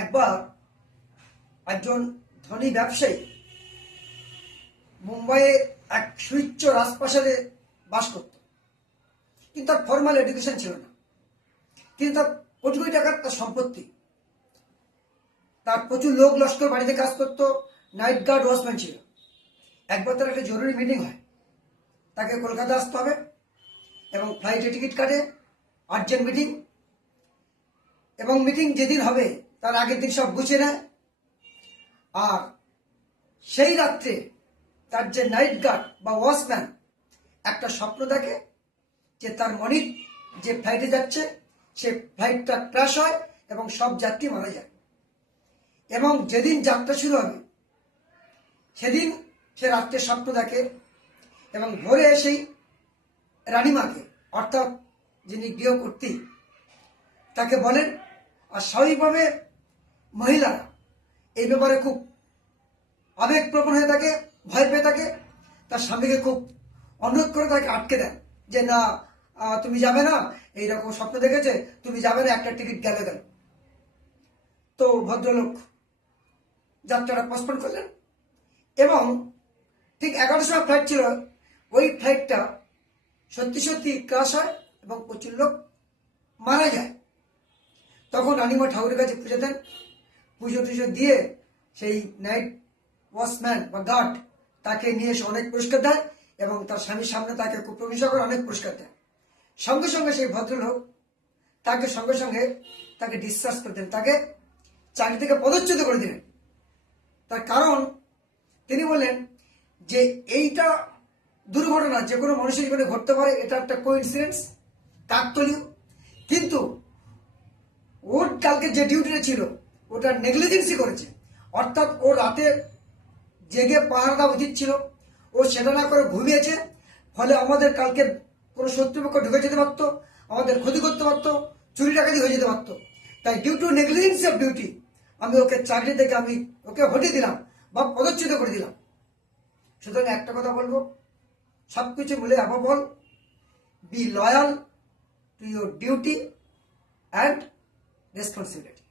একবার একজন ধনী ব্যবসায়ী মুম্বাইয়ে এক সুউচ্চ রাজপ্রাসাদে বাস করত, কিন্তু তার ফর্মাল এডুকেশন ছিল না। কিন্তু তার কোটি কোটি টাকার তার সম্পত্তি, তার প্রচুর লোক লস্কর বাড়িতে কাজ করতো, নাইট গার্ড ওয়াচম্যান ছিল। একবার তার একটা জরুরি মিটিং হয়, তাকে কলকাতা আসতে হবে এবং ফ্লাইটে টিকিট কাটে, আর্জেন্ট মিটিং। এবং মিটিং যেদিন হবে তার আগের দিন সব গুছিয়ে নেয়। আর সেই রাত্রে তার যে নাইট গার্ড বা ওয়াচম্যান একটা স্বপ্ন দেখে যে তার মনির যে ফ্লাইটে যাচ্ছে সে ফ্লাইটটা ক্র্যাশ হয় এবং সব যাত্রী মারা যায়। এবং যেদিন যাত্রা শুরু হবে সেদিন সে রাত্রে স্বপ্ন দেখে এবং ভোরে এসেই রানীমাকে, অর্থাৎ যিনি গৃহকর্ত্রী, তাকে বলেন। আর স্বাভাবিকভাবে মহিলারা এই ব্যাপারে খুব আবেগপ্রবণ হয়ে থাকে, ভয় পেয়ে থাকে। তার স্বামীকে খুব অনুরোধ করে তাকে আটকে দেন যে না, তুমি যাবে না, এইরকম স্বপ্ন দেখেছে, তুমি যাবে না, একটা টিকিট গেল। তো ভদ্রলোক যাত্রাটা পোস্টপোন করলেন এবং ঠিক 11টার সময় ফ্লাইট ছিল। ওই ফ্লাইটটা সত্যি সত্যি ক্রাশ হয় এবং প্রচুর লোক মারা যায়। তখন রানীমা ঠাকুরের কাছে পুজো দেন, পুজো টুজো দিয়ে সেই নাইট ওয়াচম্যান বা গার্ড তাকে নিয়ে এসে অনেক পুরস্কার দেয় এবং তার স্বামীর সামনে তাকে খুব প্রশংসা করে অনেক পুরস্কার দেয়। সঙ্গে সঙ্গে সেই ভদ্রলোক তাকে সঙ্গে সঙ্গে তাকে ডিসচার্জ করে দেন, তাকে চাকরি থেকে পদচ্যুত করে দিলেন। তার কারণ তিনি বললেন যে এইটা দুর্ঘটনা যে কোনো মানুষের জীবনে ঘটতে পারে, এটা একটা কোইন্সিডেন্স, কাকতালীয়, কিন্তু ওর কালকে যে ডিউটিটা ছিল ওটা নেগলিজেন্সি করেছে। অর্থাৎ ও রাতে জেগে পাহারা দেওয়া উচিত ছিল, ও সেটা না করে ঘুমিয়েছে। ফলে আমাদের কালকে কোনো শত্রুপক্ষ ঢুকে যেতে পারতো, আমাদের ক্ষতি করতে পারতো, চুরি ডাকাতি হয়ে যেতে পারতো। তাই due to negligency of duty আমি ওকে চাকরি থেকে আমি ওকে হটিয়ে দিলাম বা পদচ্যুত করে দিলাম। সুতরাং একটা কথা বলবো, সবকিছু মিলে above all be loyal to your duty and responsibility.